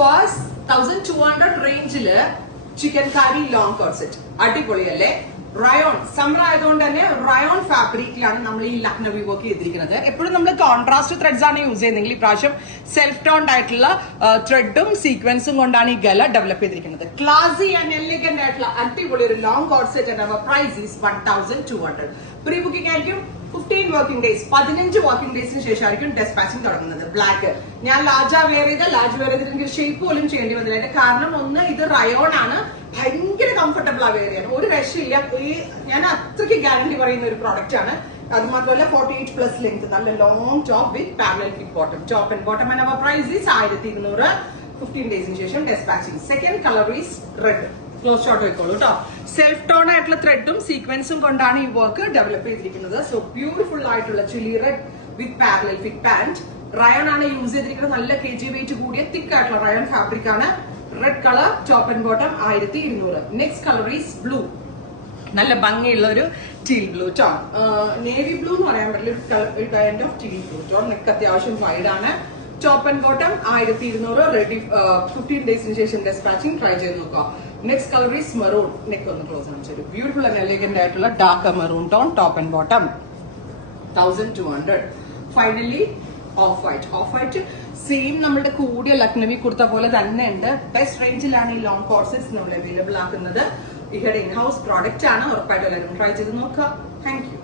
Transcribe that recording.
Was 1200 റേഞ്ചില് chikankari long corset. അടിപൊളിയല്ലേ? Rayon summer ആയതുകൊണ്ട് തന്നെ റയോൺ ഫാബ്രിക്കിലാണ് നമ്മൾ ഈ ലക്നവി വർക്ക് ചെയ്തിരിക്കുന്നത്. എപ്പോഴും നമ്മൾ കോൺട്രാസ്റ്റ് ത്രെഡ്സ് ആണ് യൂസ് ചെയ്യുന്നതെങ്കിൽ ഇപ്രാവശ്യം സെൽഫ് ടോൺഡ് ആയിട്ടുള്ള ത്രെഡും സീക്വൻസും കൊണ്ടാണ് ഈ ഗല ഡെവലപ്പ് ചെയ്തിരിക്കുന്നത്. ക്ലാസി ആൻഡ് എലിഗന്റ് ആയിട്ടുള്ള അടിപൊളി ഒരു long corset and our price is 1200. Pre booking ആയിരിക്കും 15 വർക്കിംഗ് ഡേയ്സ്, 15 വർക്കിംഗ് ഡേയ്സിന് ശേഷമായിരിക്കും ഡെസ്പാച്ചിങ് തുടങ്ങുന്നത്. ബ്ലാക്ക് ഞാൻ ലാർജ് വെയർ ചെയ്തിട്ട് എനിക്ക് ഷേപ്പ് പോലും ചെയ്യേണ്ടി വന്നില്ല. കാരണം ഒന്ന്, ഇത് റയോൺ ആണ്, ഭയങ്കര കംഫർട്ടബിൾ ആ വെയർ ചെയ്യാൻ, ഒരു രക്ഷയില്ല. ഞാൻ അത്രയ്ക്ക് ഗ്യാരണ്ടി പറയുന്ന ഒരു പ്രോഡക്റ്റ് ആണ്. അത് മാത്രമല്ല 48+ ലെങ്ത്, നല്ല long top with parallel fit bottom. Top and bottom and our price is 1200. 15 ഡേയ്സിന് ശേഷം dispatching. Second colour is red. Close shot വെക്കോളൂ കേട്ടോ. സെൽഫ് ടോൺ ആയിട്ടുള്ള ത്രെഡും സീക്വൻസും കൊണ്ടാണ് ഈ വർക്ക് ഡെവലപ്പ് ചെയ്തിരിക്കുന്നത്. സോ ബ്യൂട്ടിഫുൾ ആയിട്ടുള്ള chilli red with parallel fit pant. Rayon ആണ് യൂസ് ചെയ്തിരിക്കുന്നത്. നല്ല kg വെയിറ്റ് കൂടിയ തിക്ക് ആയിട്ടുള്ള റയോൺ ഫാബ്രിക് ആണ്. Red colour, top and bottom 1200. Next colour is blue. നല്ല ഭംഗിയുള്ള ഒരു teal blue tone. Navy blue എന്ന് പറയാൻ പറ്റില്ല, ഒരു kind of teal blue tone. Neck അത്യാവശ്യം വൈഡ് ആണ്. Top and bottom 1200. റെഡി 15 ഡേയ്സിന് ശേഷം ഡെസ്പാച്ചിങ്. ട്രൈ ചെയ്ത് നോക്കുക. Next colour is maroon. Neck ഒന്ന് ക്ലോസ് കാണിച്ചു. ബ്യൂട്ടിഫുൾ ആൻഡ് എലിഗന്റ് ആയിട്ടുള്ള dark maroon tone. Top and bottom 1200. Finally of white. Of white same നമ്മുടെ കൂടിയ ലക്നവി കുർത്ത പോലെ തന്നെ ഉണ്ട്. ബെസ്റ്റ് റേഞ്ചിലാണ് ഈ ലോങ് കോർസെറ്റ്സ് നമ്മൾ അവൈലബിൾ ആക്കുന്നത്. ഇഹയുടെ ഇൻ ഹൗസ് പ്രോഡക്റ്റ് ആണ്. ഉറപ്പായിട്ടും എല്ലാവരും ട്രൈ ചെയ്ത് നോക്കുക. Thank you.